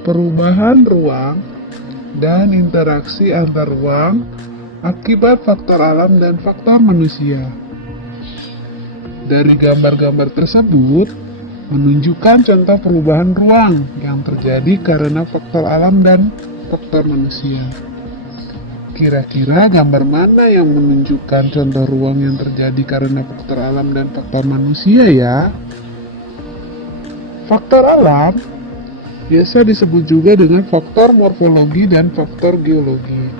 Perubahan ruang dan interaksi antar ruang akibat faktor alam dan faktor manusia. Dari gambar-gambar tersebut menunjukkan contoh perubahan ruang yang terjadi karena faktor alam dan faktor manusia. Kira-kira gambar mana yang menunjukkan contoh ruang yang terjadi karena faktor alam dan faktor manusia ya? Faktor alam biasa disebut juga dengan faktor morfologi dan faktor geologi.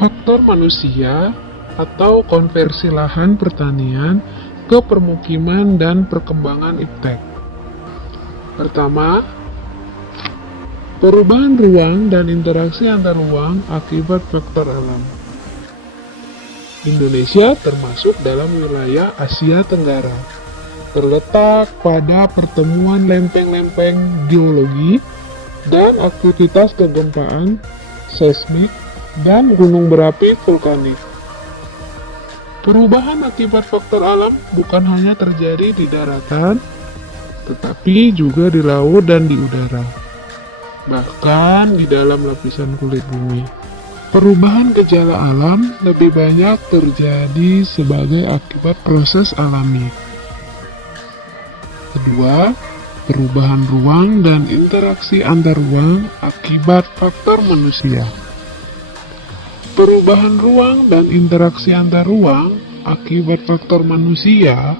Faktor manusia atau konversi lahan pertanian ke permukiman dan perkembangan iptek. Pertama, perubahan ruang dan interaksi antar ruang akibat faktor alam. Indonesia termasuk dalam wilayah Asia Tenggara, terletak pada pertemuan lempeng-lempeng geologi dan aktivitas kegempaan, seismik, dan gunung berapi vulkanik. Perubahan akibat faktor alam bukan hanya terjadi di daratan, tetapi juga di laut dan di udara, bahkan di dalam lapisan kulit bumi. Perubahan gejala alam lebih banyak terjadi sebagai akibat proses alami. Kedua, perubahan ruang dan interaksi antar ruang akibat faktor manusia. Perubahan ruang dan interaksi antar ruang akibat faktor manusia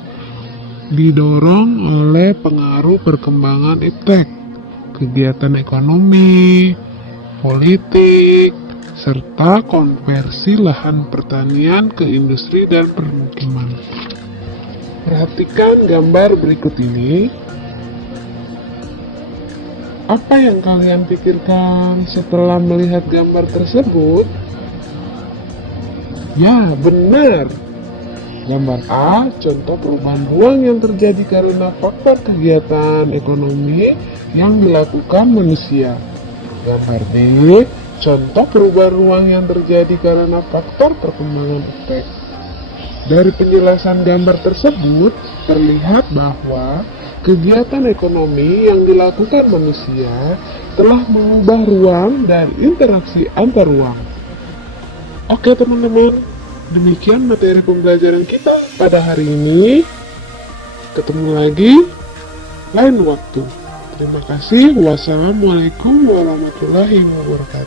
didorong oleh pengaruh perkembangan iptek, kegiatan ekonomi, politik, serta konversi lahan pertanian ke industri dan permukiman. Perhatikan gambar berikut ini. Apa yang kalian pikirkan setelah melihat gambar tersebut? Ya, benar. Gambar A, contoh perubahan ruang yang terjadi karena faktor kegiatan ekonomi yang dilakukan manusia. Gambar B, contoh perubahan ruang yang terjadi karena faktor perkembangan iptek. Dari penjelasan gambar tersebut, terlihat bahwa kegiatan ekonomi yang dilakukan manusia telah mengubah ruang dan interaksi antar ruang. Oke teman-teman, demikian materi pembelajaran kita pada hari ini. Ketemu lagi lain waktu. Terima kasih. Wassalamualaikum warahmatullahi wabarakatuh.